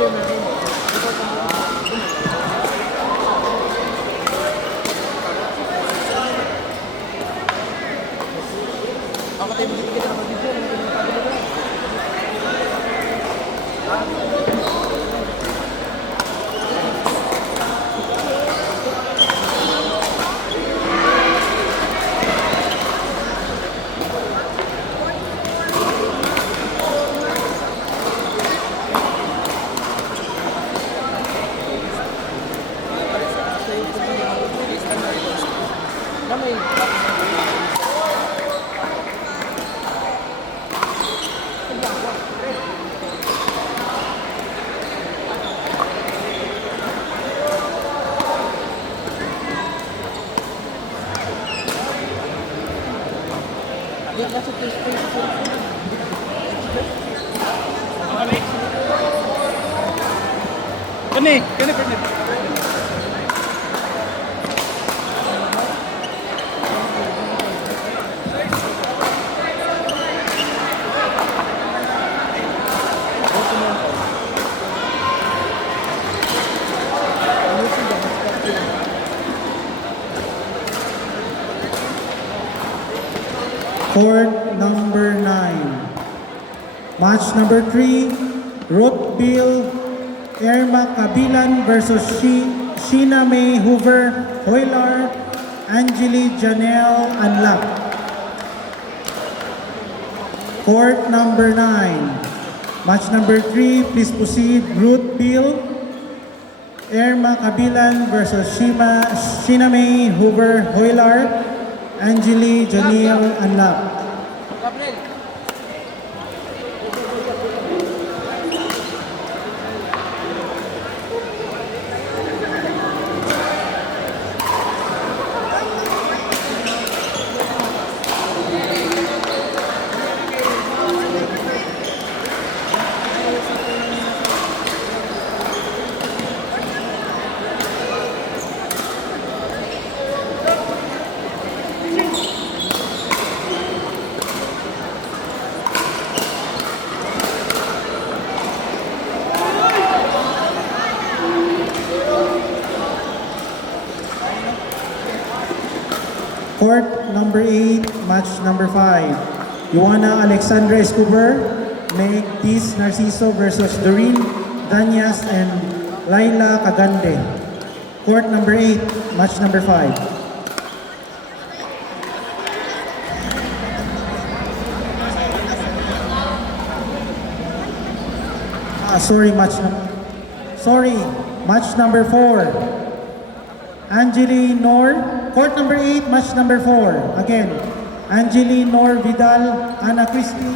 Ako tayo magiging na mag-video. Kani pwede. Court number 9. Match number 3, Ruth Bill Irma Kabilan versus Sheena May Hoover Hoylar, Angeli Janelle Anlap. Court number 9. Match number 3, please proceed. Ruth Bill Irma Kabilan versus Sheena May Hoover Hoylar, Angeli Janelle Anlap. Court number 8, match number 5. Joanna Alexandra Escobar, Meg Peace Narciso versus Doreen Danyas and Laila Cagande. Court number 8, match number 5. Match number 4. Angeli Nor, court number 8, match number 4. Again, Angeli Nor Vidal, Ana Christie,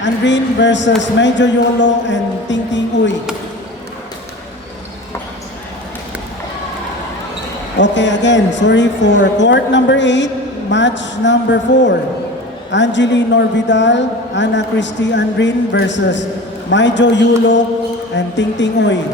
Andrin versus Medyo Yolo and Ting Ting Uy. Okay, again, sorry for court number 8, match number 4. Angeli Nor Vidal, Ana Christie, Andrin versus Medyo Yolo and Ting Ting Uy.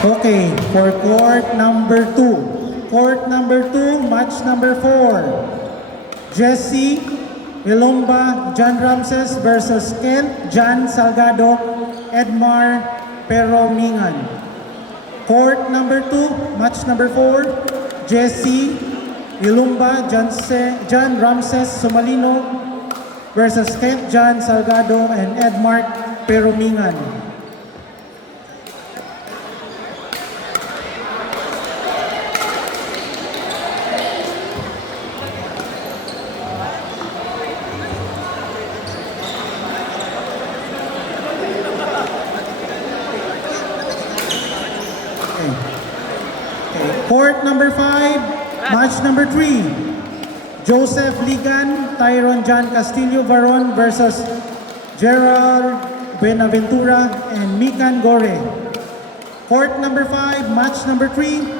Okay, for court number 2. Court number 2, match number 4. Jesse Ilomba John Ramses versus Kent John Salgado Edmar Peromingan. Court number 2, match number 4. Jesse Ilomba John Ramses Somalino versus Kent John Salgado and Edmar Peromingan. Court number 5, match number 3. Joseph Ligan, Tyron John Castillo Varon versus Gerald Buenaventura and Mikan Gore. Court number 5, match number 3.